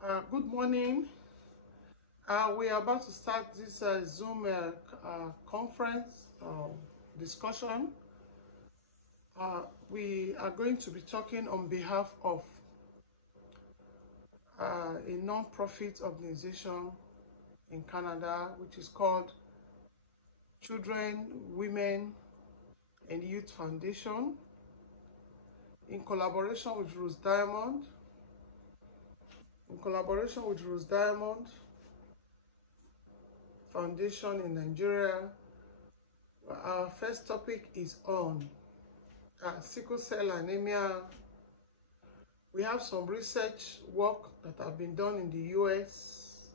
Good morning. We are about to start this Zoom conference discussion. We are going to be talking on behalf of a non-profit organization in Canada, which is called Children, Women and Youth Foundation, in collaboration with Rosa Diamond Foundation in Nigeria. Our first topic is on sickle cell anemia. We have some research work that have been done in the US.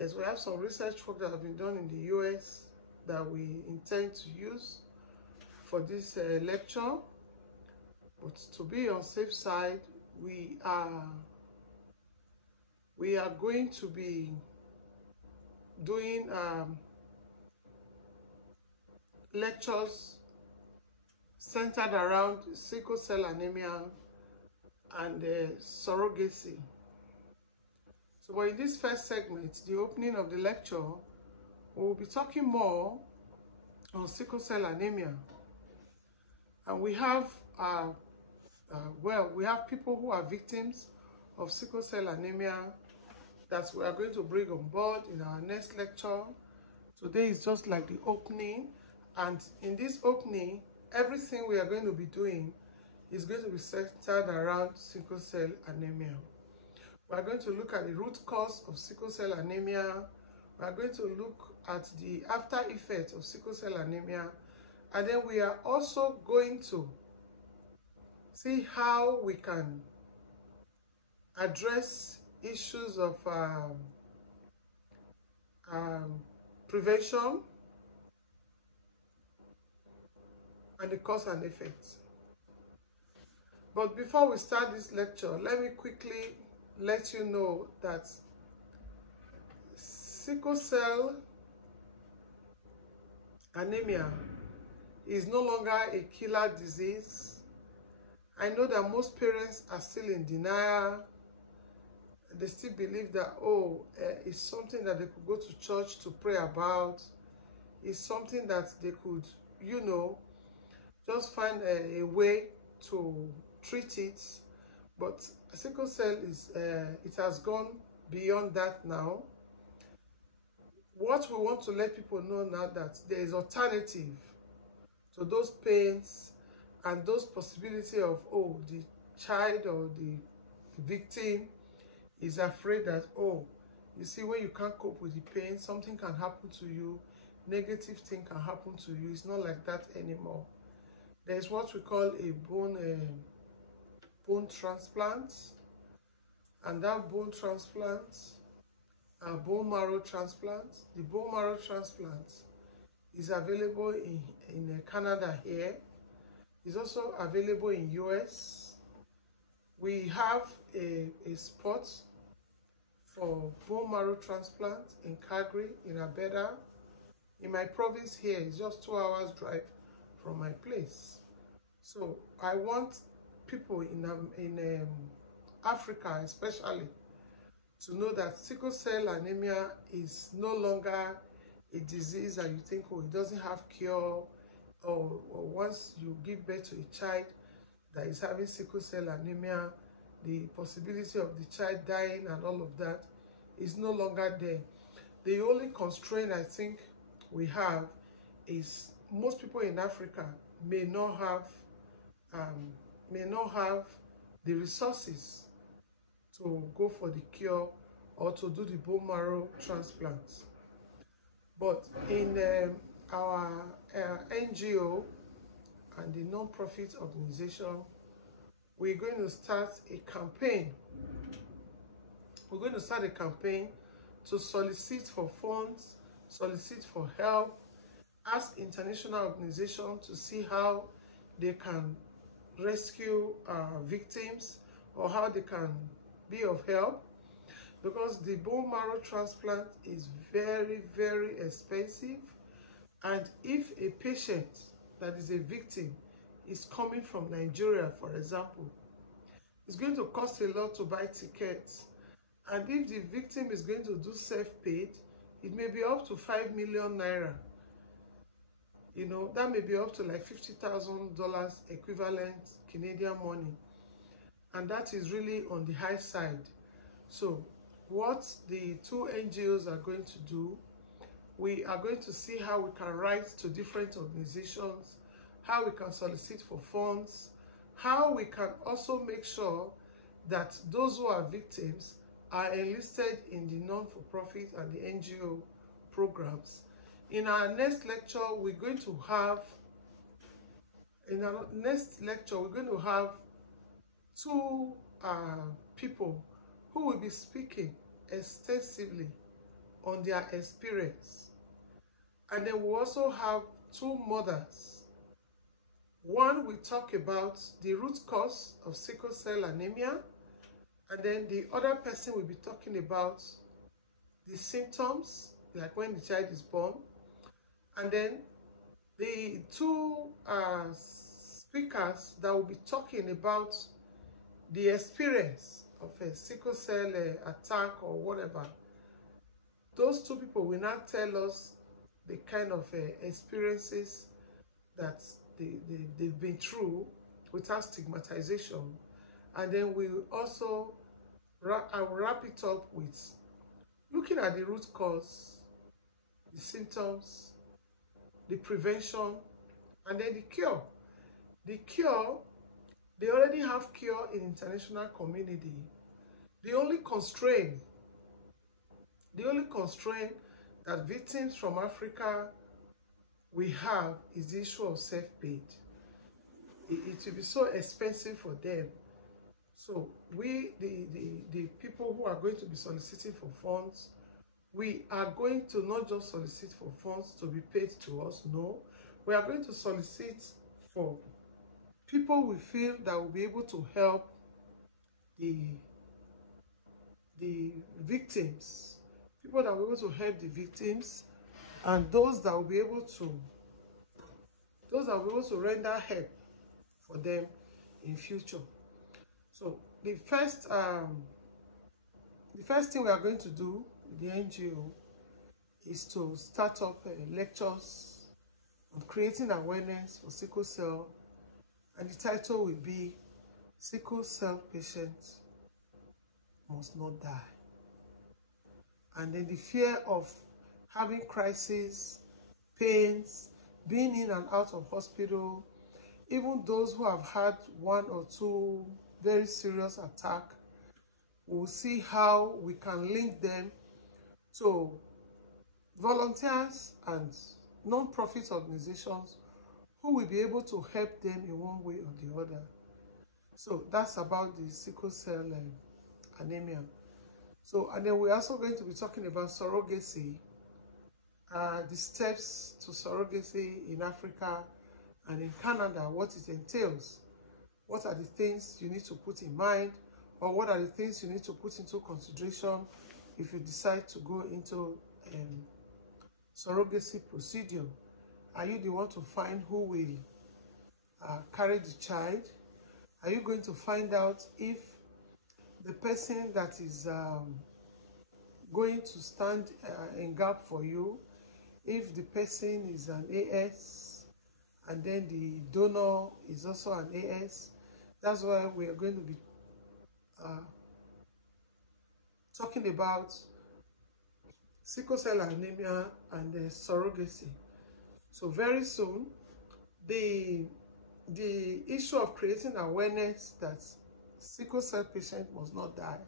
Yes, we have some research work that have been done in the US that we intend to use for this lecture. But to be on safe side, we are going to be doing lectures centered around sickle cell anemia and surrogacy. So in this first segment, the opening of the lecture, we will be talking more on sickle cell anemia. And we have we have people who are victims of sickle cell anemia that we are going to bring on board in our next lecture. Today is just like the opening, and in this opening, everything we are going to be doing is going to be centered around sickle cell anemia. We are going to look at the root cause of sickle cell anemia. We are going to look at the after effects of sickle cell anemia, and then we are also going to see how we can address issues of prevention and the cause and effects. But before we start this lecture, let me quickly let you know that sickle cell anemia is no longer a killer disease. I know that most parents are still in denial. They still believe that, it's something that they could go to church to pray about. It's something that they could, just find a way to treat it. But sickle cell it has gone beyond that now. What we want to let people know now that there is alternative to those pains and those possibility of, the child or the victim is afraid that, you see, when you can't cope with the pain, something can happen to you, negative thing can happen to you. It's not like that anymore. There's what we call a bone transplant, and that bone transplant, bone marrow transplant. The bone marrow transplant is available in Canada here. It's also available in US. We have a spot for bone marrow transplant in Calgary, in Alberta. In my province here, it's just 2 hours drive from my place. So I want people in Africa especially to know that sickle cell anemia is no longer a disease that you think, it doesn't have cure, or once you give birth to a child that is having sickle cell anemia, the possibility of the child dying and all of that is no longer there. The only constraint I think we have is most people in Africa may not have the resources to go for the cure or to do the bone marrow transplants. But in our NGO and the non-profit organization, we're going to start a campaign. We're going to start a campaign to solicit for funds, solicit for help, ask international organizations to see how they can rescue victims or how they can be of help, because the bone marrow transplant is very, very expensive. And if a patient that is a victim is coming from Nigeria, for example, it's going to cost a lot to buy tickets And if the victim is going to do self-paid, it may be up to 5 million naira. You know, that may be up to like $50,000 equivalent Canadian money. And that is really on the high side. So what the two NGOs are going to do, we are going to see how we can write to different organizations, how we can solicit for funds, how we can also make sure that those who are victims are enlisted in the non-for-profit and the NGO programs. In our next lecture, we're going to have two people who will be speaking extensively on their experience. And then we'll also have two mothers. One will talk about the root cause of sickle cell anemia, and then the other person will be talking about the symptoms, like when the child is born. And then the two speakers that will be talking about the experience of a sickle cell attack or whatever. Those two people will now tell us the kind of experiences that they've been through without stigmatization. And then we will also wrap it up with looking at the root cause, the symptoms, the prevention, and then the cure. The cure, they already have cure in international community. The only constraint that victims from Africa we have is the issue of self-paid. It will be so expensive for them. So we, the people who are going to be soliciting for funds, we are going to not just solicit for funds to be paid to us, no. We are going to solicit for people we feel that will be able to help the victims, people that will be able to help the victims, and those that will be able to render help for them in future. So the first thing we are going to do with the NGO is to start up lectures on creating awareness for sickle cell, and the title will be Sickle Cell Patients Must Not Die. And then the fear of having crises, pains, being in and out of hospital, even those who have had one or two very serious attacks, we'll see how we can link them to volunteers and non-profit organizations who will be able to help them in one way or the other. So that's about the sickle cell anemia. So, and then we're also going to be talking about surrogacy, the steps to surrogacy in Africa and in Canada, what it entails. What are the things you need to put in mind, or what are the things you need to put into consideration if you decide to go into surrogacy procedure? Are you the one to find who will carry the child? Are you going to find out if the person that is going to stand in gap for you, if the person is an AS, and then the donor is also an AS? That's why we are going to be talking about sickle cell anemia and surrogacy. So very soon, the issue of creating awareness that sickle cell patients must not die,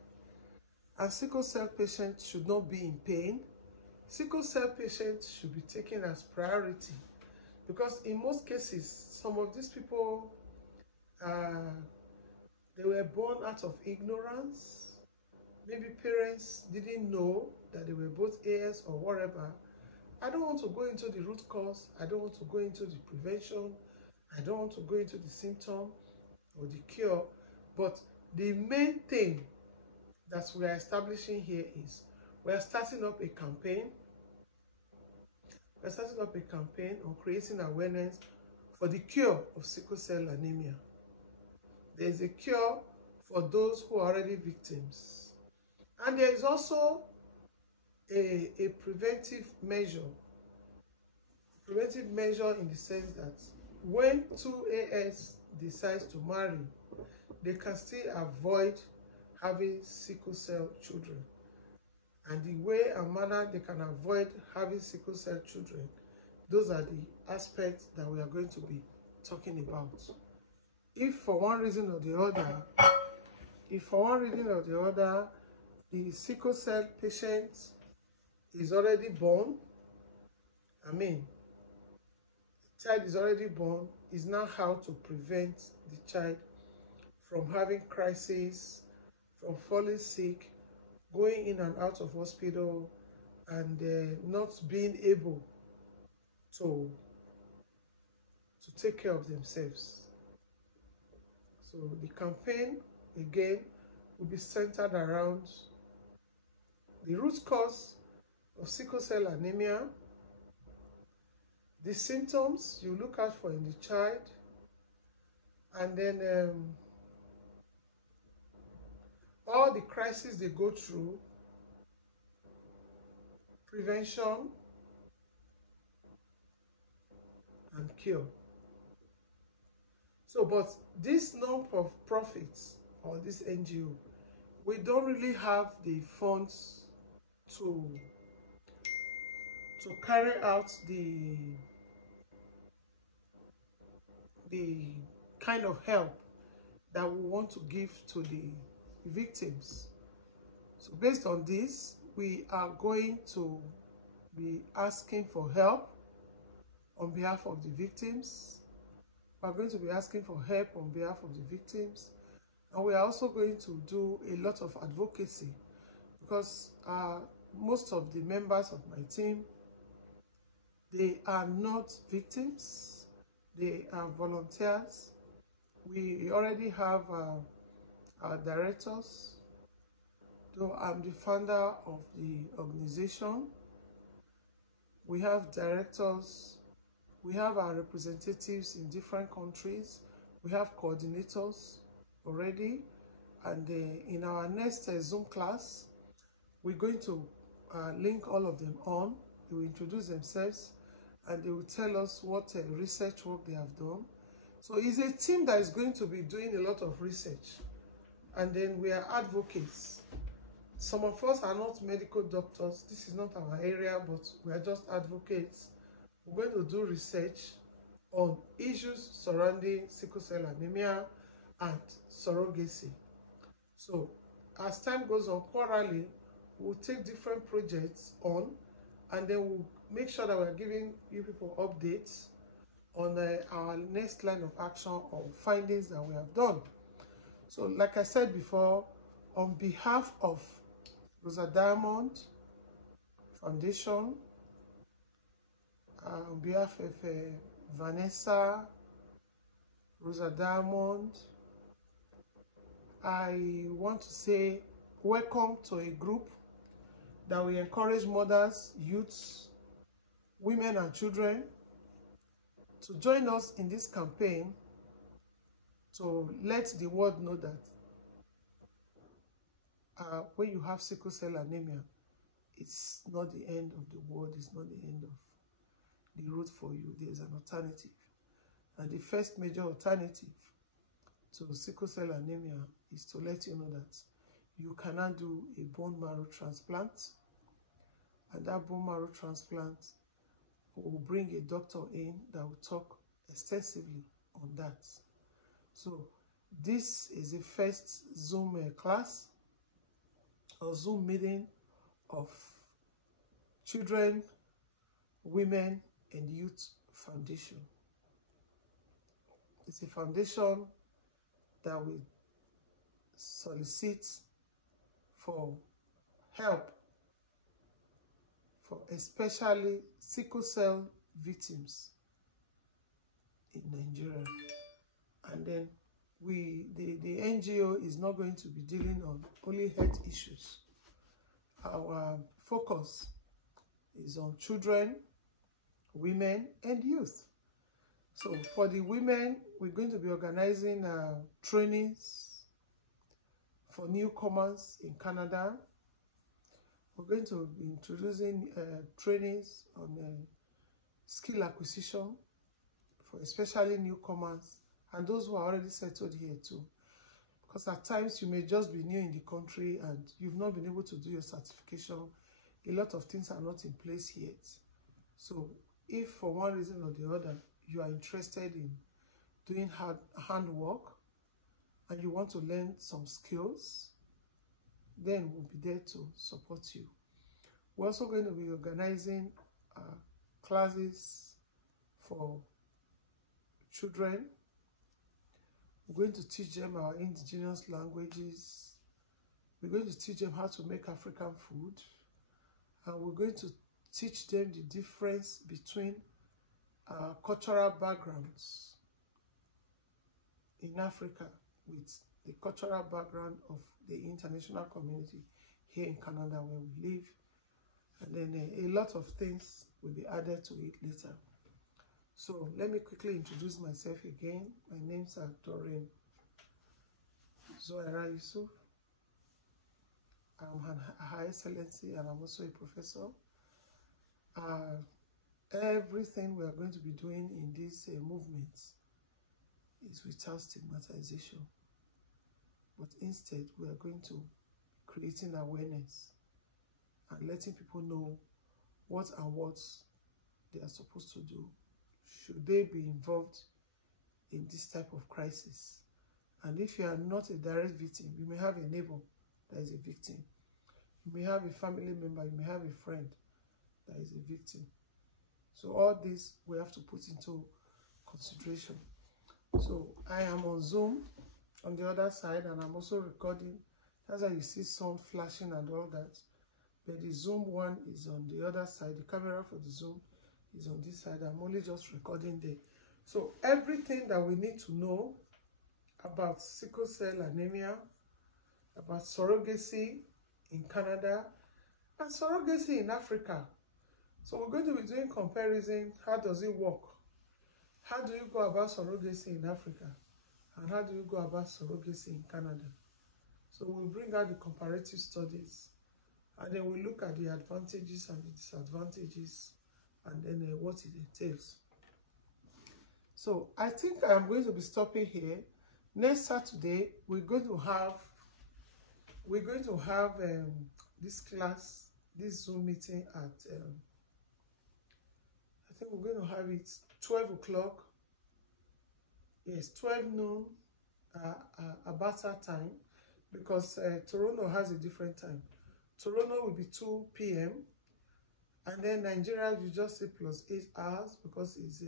and sickle cell patients should not be in pain. Sickle cell patients should be taken as priority, because in most cases, some of these people, they were born out of ignorance. Maybe parents didn't know that they were both AS or whatever. I don't want to go into the root cause. I don't want to go into the prevention. I don't want to go into the symptom or the cure. But the main thing that we are establishing here is we are starting up a campaign. We're starting up a campaign on creating awareness for the cure of sickle cell anemia. There is a cure for those who are already victims. And there is also a preventive measure in the sense that when two AS decides to marry, they can still avoid having sickle cell children. And the way and manner they can avoid having sickle cell children, those are the aspects that we are going to be talking about. If for one reason or the other, the sickle cell patient is already born, the child is already born, is now how to prevent the child from having crisis, from falling sick, going in and out of hospital, and not being able to take care of themselves. So the campaign, again, will be centered around the root cause of sickle cell anemia, the symptoms you look out for in the child, and then all the crises they go through, prevention and cure. So, but this non-profits or this NGO, we don't really have the funds to carry out the kind of help that we want to give to the victims. So based on this, we are going to be asking for help on behalf of the victims. We are going to be asking for help on behalf of the victims. And we are also going to do a lot of advocacy, because most of the members of my team, they are not victims. They are volunteers. We already have our directors. Though I'm the founder of the organization, we have directors, we have our representatives in different countries, we have coordinators already, and in our next Zoom class, we're going to link all of them on. They will introduce themselves and they will tell us what research work they have done. So it's a team that is going to be doing a lot of research. And then we are advocates. Some of us are not medical doctors. This is not our area, but we are just advocates. We're going to do research on issues surrounding sickle cell anemia and surrogacy. So as time goes on, quarterly, we'll take different projects on, and then we'll make sure that we're giving you people updates on our next line of action or findings that we have done. So like I said before, on behalf of Rosa Diamond Foundation, on behalf of Vanessa, Rosa Diamond, I want to say welcome to a group that will encourage mothers, youths, women and children to join us in this campaign to let the world know that when you have sickle cell anemia, it's not the end of the world, it's not the end of the road for you. There's an alternative. And the first major alternative to sickle cell anemia is to let you know that you cannot do a bone marrow transplant. And that bone marrow transplant will bring a doctor in that will talk extensively on that. So this is the first Zoom class or Zoom meeting of Children, Women and Youth Foundation. It's a foundation that will solicit for help for especially sickle cell victims in Nigeria. And then the NGO is not going to be dealing on only health issues. Our focus is on children, women, and youth. So for the women, we're going to be organizing trainings for newcomers in Canada. We're going to be introducing trainings on skill acquisition for especially newcomers and those who are already settled here too. Because at times you may just be new in the country and you've not been able to do your certification. A lot of things are not in place yet. So if for one reason or the other you are interested in doing handwork and you want to learn some skills, then we'll be there to support you. We're also going to be organizing classes for children. We're going to teach them our indigenous languages. We're going to teach them how to make African food. And we're going to teach them the difference between cultural backgrounds in Africa with the cultural background of the international community here in Canada where we live. And then a lot of things will be added to it later. So let me quickly introduce myself again. My name's Doreen Zohara Yusuf. I'm a High Excellency and I'm also a professor. Everything we are going to be doing in this movement is without stigmatization, but instead we are going to creating awareness and letting people know what and what they are supposed to do should they be involved in this type of crisis. And if you are not a direct victim, you may have a neighbor that is a victim. You may have a family member, you may have a friend that is a victim. So all this we have to put into consideration. So I am on Zoom on the other side and I'm also recording. That's why you see sun flashing and all that. But the Zoom one is on the other side. The camera for the Zoom is on this side. I'm only just recording there. So everything that we need to know about sickle cell anemia, about surrogacy in Canada, and surrogacy in Africa. So we're going to be doing comparison. How does it work? How do you go about surrogacy in Africa? And how do you go about surrogacy in Canada? So we'll bring out the comparative studies. And then we'll look at the advantages and the disadvantages. And then what it entails. So I think I'm going to be stopping here. Next Saturday, we're going to have this class, this Zoom meeting at I think we're going to have it 12 o'clock. Yes, 12 noon Abata time, because Toronto has a different time. Toronto will be 2 p.m. and then Nigeria, you just say plus 8 hours because it's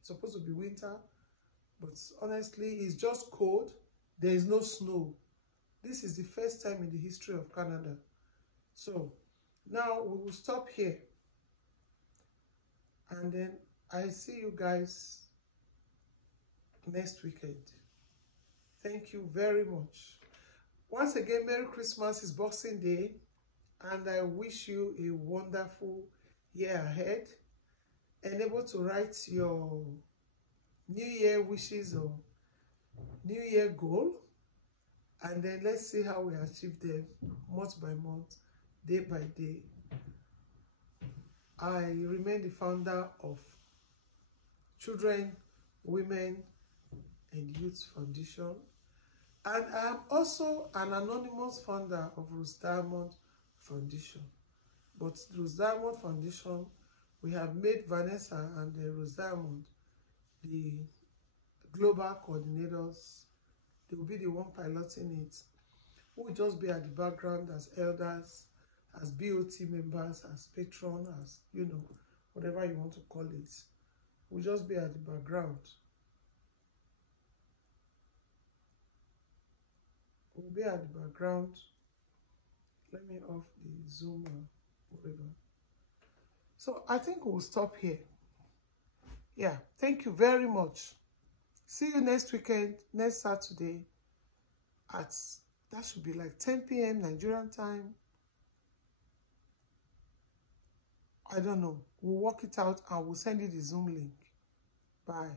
supposed to be winter. But honestly, it's just cold. There is no snow. This is the first time in the history of Canada. So now we will stop here. And then I see you guys next weekend. Thank you very much. Once again, Merry Christmas. It's Boxing Day. And I wish you a wonderful year ahead. And able to write your New Year wishes or New Year goal. And then let's see how we achieve them month by month, day by day. I remain the founder of Children, Women and Youth Foundation. And I am also an anonymous founder of Rosa Diamond Foundation. But Rosa Diamond Foundation, we have made Vanessa and Rosa Diamond the global coordinators. They will be the one piloting it. We will just be at the background as elders, as BOT members, as patron, as, you know, whatever you want to call it. We'll just be at the background. We'll be at the background. Let me off the Zoom or whatever. So I think we'll stop here. Yeah, thank you very much. See you next weekend, next Saturday at, that should be like 10 p.m. Nigerian time. I don't know. We'll work it out and we'll send you the Zoom link. Bye.